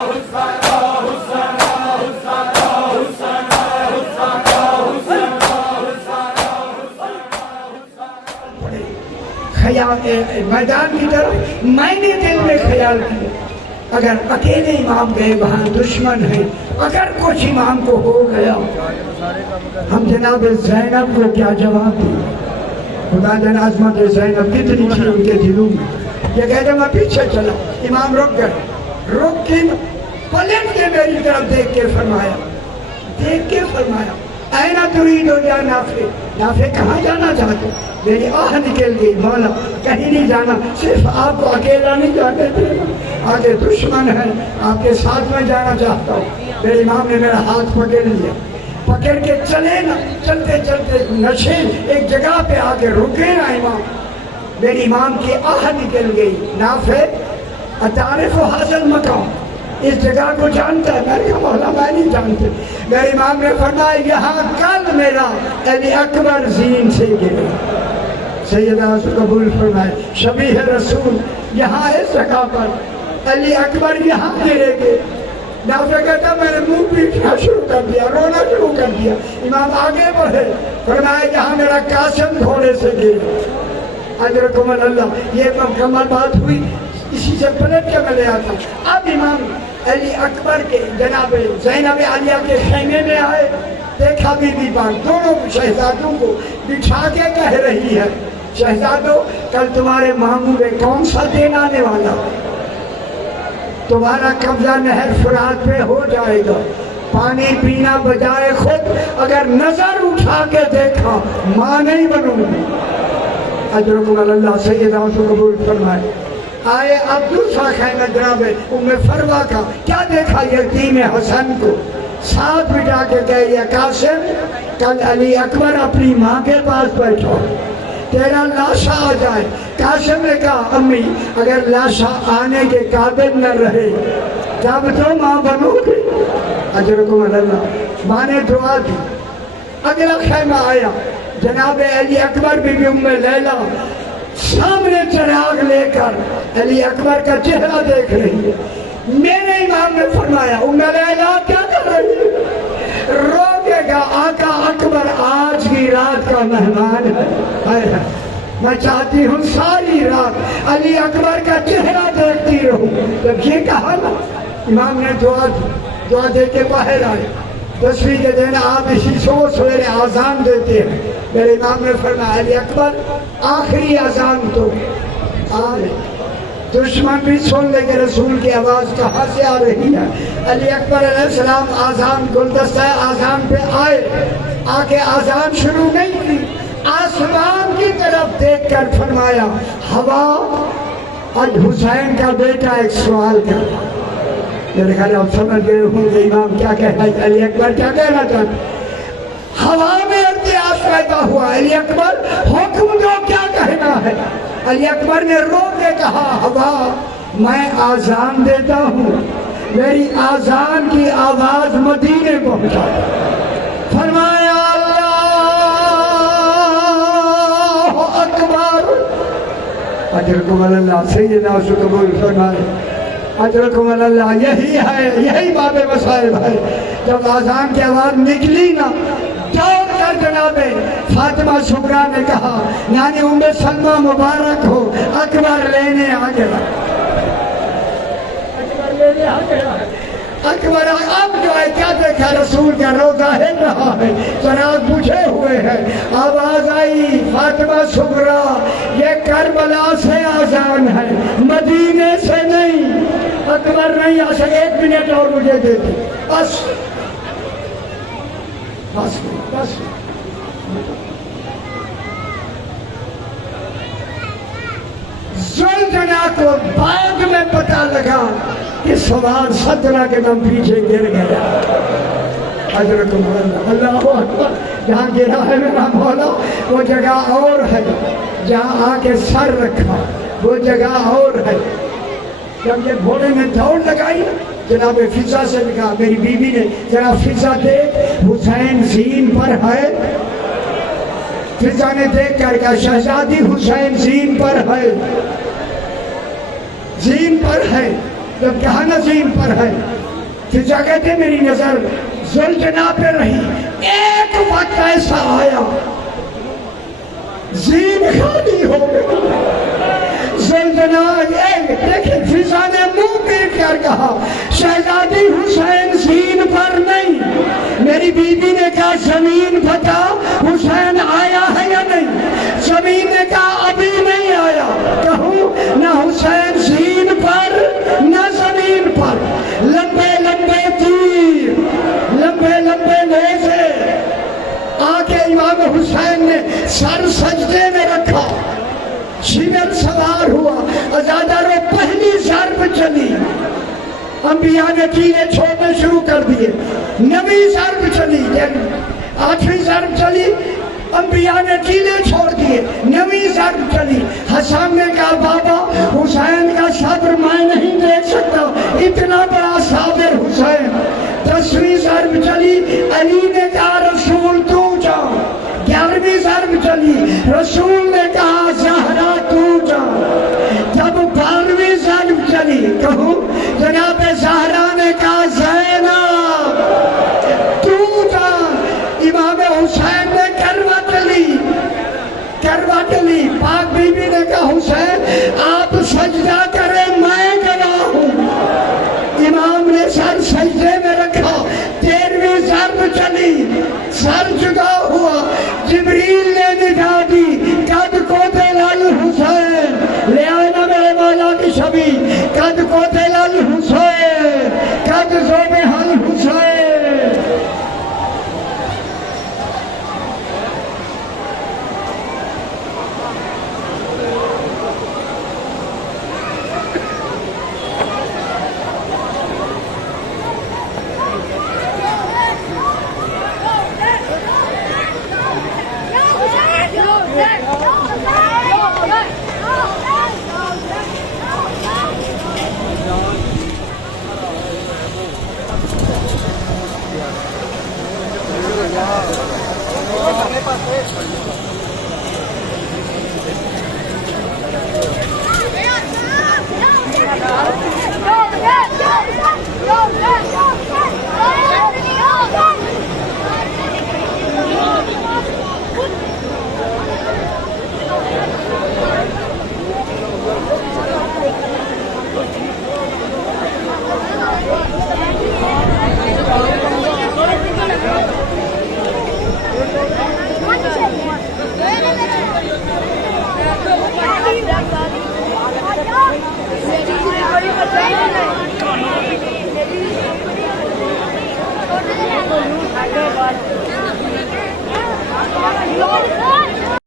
میدان کی طرف میں نے دل میں خیال کیا اگر اکیلے امام گئے وہاں دشمن ہے، اگر کچھ امام کو ہو گیا ہم جناب زینب کو کیا جواب دیں؟ خدا جان عظمت زینب کتنی تھی ان کے دلوں میں، یہ کہتے میں پیچھے چلا، امام رک گئے، رک کے پلٹ کے میری طرف دیکھ کے فرمایا اینا ترید یا نافع، نافع کہاں جانا چاہتے؟ میری آہ نکل گئی، مولا کہیں نہیں جانا، صرف آپ کو اکیلا نہیں جانے دینا، آگے دشمن ہے، آپ کے ساتھ میں جانا چاہتا ہوں۔ میرے امام نے میرا ہاتھ پکڑ لیا، پکڑ کے چلے نا، چلتے چلتے نشے ایک جگہ پہ آگے رکے نا امام، میری امام کی آہ نکل گئی، نافع اتعرف حاصل مقام، اس جگہ کو جانتا ہے؟ میں نے کہا مولا میں نہیں جانتے۔ میرے امام نے فرمایا یہاں کل میرا علی اکبر زین سے گرے، سیدہ سے قبول فرمائے، شبیہ رسول یہاں اس جگہ پر علی اکبر یہاں گرے گے۔ نافع کہتا میں نے منہ پیٹنا شروع کر دیا، رونا شروع کر دیا، امام آگے بڑھے، فرمایا یہاں میرا قاسم گھوڑے سے گرے، اجرکم اللہ۔ یہ مکمل بات ہوئی، اسی سے پلٹ کے میں لے آتا۔ اب امام علی اکبر کے جناب زینب عالیہ کے خیمے میں آئے، دیکھا بی بی پاک دونوں شہزادوں کو بٹھا کے کہہ رہی ہے شہزادوں کل تمہارے ماموں میں کون سا دن آنے والا، تمہارا قبضہ نہر فرات پہ ہو جائے گا، پانی پینا بجائے خود اگر نظر اٹھا کے دیکھا ماں نہیں بنوں گی۔ اجرکم اللہ، سیدہ سے قبول فرمائے۔ آئے اب دوسرا خیمہ جناب ام فروا کا، کیا دیکھا یتیم حسن کو، ساتھ بٹھا کے کہہ یا قاسم کل علی اکبر اپنی ماں کے پاس بیٹھو، تیرا لاشا آ جائے۔ قاسم نے کہا امی اگر لاشا آنے کے قابل نہ رہے جب تو ماں بنو گی۔ اجرکم اللہ، ماں نے دعا دی۔ اگلا خیمہ آیا، جناب علی اکبر بی بی ام لیلہ سامنے چراغ لے کر علی اکبر کا چہرہ دیکھ رہی ہے۔ میرے امام نے فرمایا ام لیلہ کیا کر رہی ہے؟ روکے گا آقا اکبر آج کی رات کا مہمان ہے، میں چاہتی ہوں ساری رات علی اکبر کا چہرہ دیکھتی رہوں۔ جب یہ کہا نا امام نے دعا دے کے باہر آئے۔ 10ویں کے دن آپ اسی سویرے آزان دیتے ہیں، میرے امام نے فرمایا علی اکبر آخری آزان تو آئے، دشمن بھی سن لے کہ رسول کی آواز کہاں سے آ رہی ہے۔ علی اکبر علیہ السلام آزان گلدستہ آزان پہ آئے، آگے آزان شروع نہیں کی، آسمان کی طرف دیکھ کر فرمایا ہوا آج حسین کا بیٹا ایک سوال کرتا، میرے خیال آپ سمجھ گئے ہوں کہ امام کیا کہنا ہے، علی اکبر کیا کہنا چاہتا۔ ہوا میں ارتعاش پیدا ہوا، علی اکبر حکم دو کیا کہنا ہے۔ علی اکبر نے رو کے کہا ہوا میں آزان دیتا ہوں، میری آزان کی آواز مدینے پہنچا۔ فرمایا اللہ اکبر۔ اجرکم اللہ، سیدنا سے قبول فرمائے۔ اجرکم اللہ، یہی باب مسائل ہے۔ جب آزان کی آواز نکلی نا دوڑ کر جناب فاطمہ صغریٰ نے کہا نانی ام سلمہ مبارک ہو، اکبر لینے آ گیا، اکبر اب جو ہے کیا دیکھا رسول کا روضہ ہل رہا ہے، چراغ بجھے ہوئے ہیں، آواز آئی فاطمہ صغریٰ یہ کربلا سے آزان ہے مدینے سے نہیں۔ اکبر نہیں آ سکے، 1 منٹ اور مجھے دے دے، بس بس بس۔ زلجنا کو بعد میں پتہ لگا کہ سوار 17 کے دم پیچھے گر گیا۔ اجرکم اللہ، اللہ اکبر۔ جہاں گرا ہے میرا مولا وہ جگہ اور ہے، جہاں آ کے سر رکھا وہ جگہ اور ہے۔ جب یہ گھوڑے نے دوڑ لگائی جناب فضا سے کہا، میری بیوی نے ذرا فضا دیکھ حسین زین پر ہے۔ فضا نے دیکھ کر کہا شہزادی حسین زین پر ہے، زین پر ہے۔ جب کہا نظیم پر ہے پھر جا کہتے میری نظر ذوالجناح پہ رہی. ایک وقت ایسا آیا زین خالی ہو گئی. ذوالجناح دیکھیں فضا نے منہ پیٹ کر کہا شہزادی حسین زین پر نہیں. میری بیوی نے کہا زمین بتا حسین آیا ہے یا نہیں. زمین نے کہا ابھی نہیں آیا. کہوں نہ حسین زین پر نہ زمین پر. لمبے لمبے تیر لمبے لمبے نیزے آ کے امام حسین نے سر سجدے میں رکھا. شیوت سوار ہوا. ازادہ رو پہلی ضرب چلی. انبیاء نے کیلے چھوڑنے شروع کر دیے. نویں ضرب چلی. آٹھویں ضرب چلی. انبیاء نے کیلے چھوڑ دیے. نویں ضرب چلی. حسن نے کہا بابا حسین کا صبر میں نہیں دیکھ سکتا. اتنا بڑا صابر حسین. 10ویں ضرب چلی. علی نے کہا رسول تو جا. 11ویں ضرب چلی. رسول نے کہا زہرا تو جا. جب 12ویں ضرب چلی کہوں جناب زہرا نے کہا زینب تو جا. امام حسین نے کروٹ لی. پاک بی بی نے کہا حسین آپ سجدہ کریں میں گواہ ہوں. امام نے سر سجدے میں رکھا. 13ویں ضرب چلی. سر جدا ہوا. جبریل نے ندا دی قد قتل الحسین